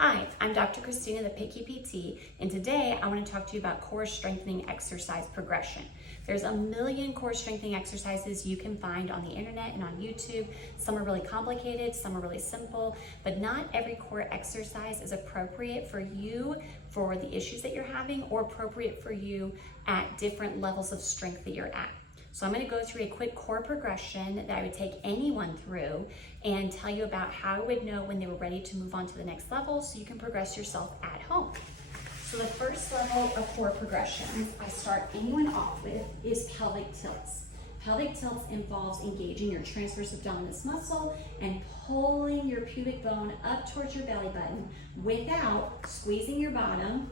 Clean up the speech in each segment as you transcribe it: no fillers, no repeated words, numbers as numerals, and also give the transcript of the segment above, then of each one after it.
Hi, I'm Dr. Christina, the Picky PT, and today I want to talk to you about core strengthening exercise progression. There's a million core strengthening exercises you can find on the internet and on YouTube. Some are really complicated, some are really simple, but not every core exercise is appropriate for you for the issues that you're having or appropriate for you at different levels of strength that you're at. So I'm going to go through a quick core progression that I would take anyone through and tell you about how I would know when they were ready to move on to the next level so you can progress yourself at home. So the first level of core progression I start anyone off with is pelvic tilts. Pelvic tilts involves engaging your transverse abdominis muscle and pulling your pubic bone up towards your belly button without squeezing your bottom,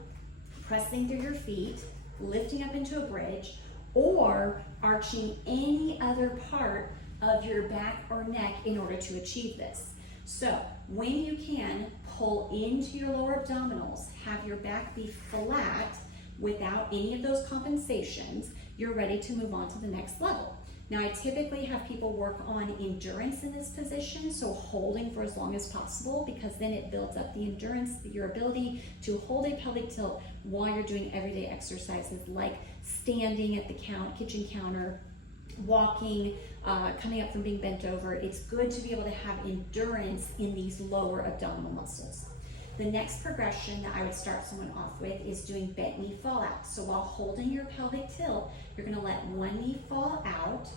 pressing through your feet, lifting up into a bridge, or arching any other part of your back or neck in order to achieve this. So when you can, pull into your lower abdominals, have your back be flat without any of those compensations, you're ready to move on to the next level. Now I typically have people work on endurance in this position, so holding for as long as possible, because then it builds up the endurance, your ability to hold a pelvic tilt while you're doing everyday exercises like standing at the kitchen counter, walking, coming up from being bent over. It's good to be able to have endurance in these lower abdominal muscles. The next progression that I would start someone off with is doing bent knee fall out. So while holding your pelvic tilt, you're going to let one knee fall out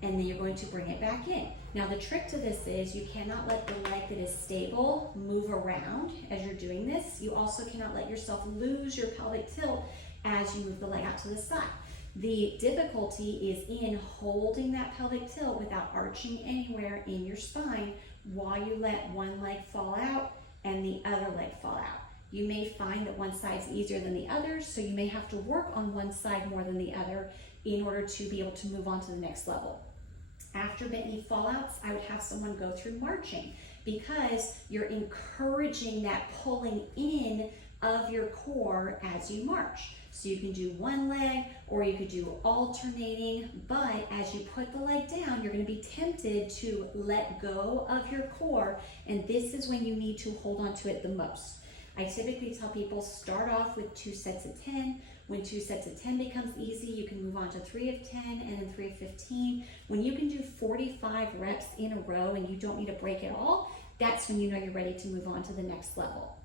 and then you're going to bring it back in. Now the trick to this is you cannot let the leg that is stable move around as you're doing this. You also cannot let yourself lose your pelvic tilt as you move the leg out to the side. The difficulty is in holding that pelvic tilt without arching anywhere in your spine while you let one leg fall out and the other leg fall out. You may find that one side's easier than the other, so you may have to work on one side more than the other in order to be able to move on to the next level. After bent knee fallouts, I would have someone go through marching because you're encouraging that pulling in of your core as you march. So you can do one leg or you could do alternating, but as you put the leg down, you're going to be tempted to let go of your core, and this is when you need to hold on to it the most. I typically tell people start off with 2 sets of 10. When 2 sets of 10 becomes easy, you can move on to 3 of 10 and then 3 of 15. When you can do 45 reps in a row and you don't need a break at all, that's when you know you're ready to move on to the next level.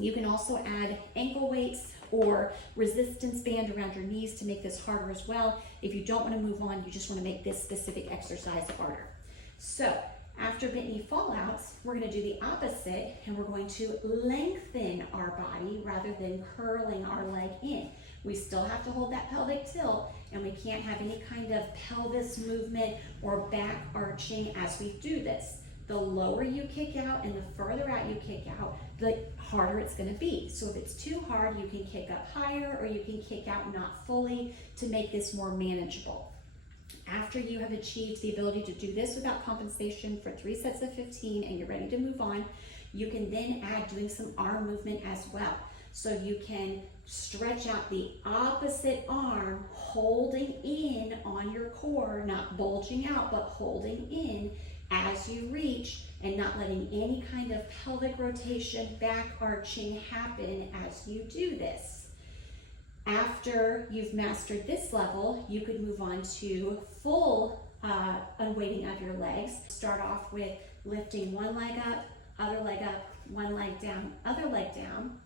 You can also add ankle weights or resistance band around your knees to make this harder as well. If you don't want to move on, you just want to make this specific exercise harder. So after bent knee fallouts, we're going to do the opposite and we're going to lengthen our body rather than curling our leg in. We still have to hold that pelvic tilt and we can't have any kind of pelvis movement or back arching as we do this. The lower you kick out and the further out you kick out, the harder it's going to be. So if it's too hard, you can kick up higher or you can kick out not fully to make this more manageable. After you have achieved the ability to do this without compensation for 3 sets of 15 and you're ready to move on, you can then add doing some arm movement as well. So you can stretch out the opposite arm, holding in on your core, not bulging out, but holding in as you reach and not letting any kind of pelvic rotation, back arching happen as you do this. After you've mastered this level, you could move on to full unweighting of your legs. Start off with lifting one leg up, one leg down, other leg down.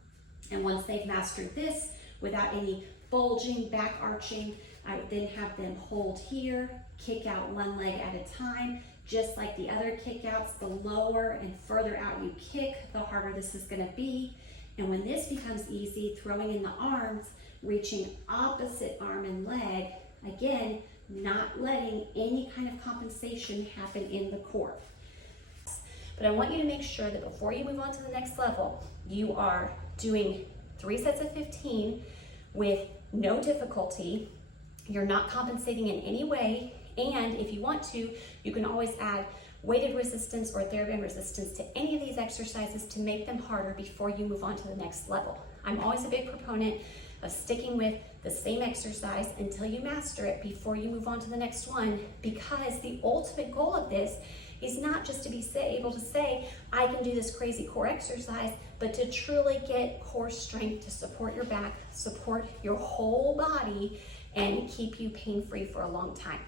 And once they've mastered this without any bulging, back arching, I would then have them hold here, kick out one leg at a time. Just like the other kickouts, the lower and further out you kick, the harder this is going to be. And when this becomes easy, throwing in the arms, reaching opposite arm and leg, again, not letting any kind of compensation happen in the core. But I want you to make sure that before you move on to the next level, you are doing 3 sets of 15 with no difficulty. You're not compensating in any way. And if you want to, you can always add weighted resistance or TheraBand resistance to any of these exercises to make them harder before you move on to the next level. I'm always a big proponent of sticking with the same exercise until you master it before you move on to the next one, because the ultimate goal of this is not just to be able to say, I can do this crazy core exercise, but to truly get core strength to support your back, support your whole body, and keep you pain-free for a long time.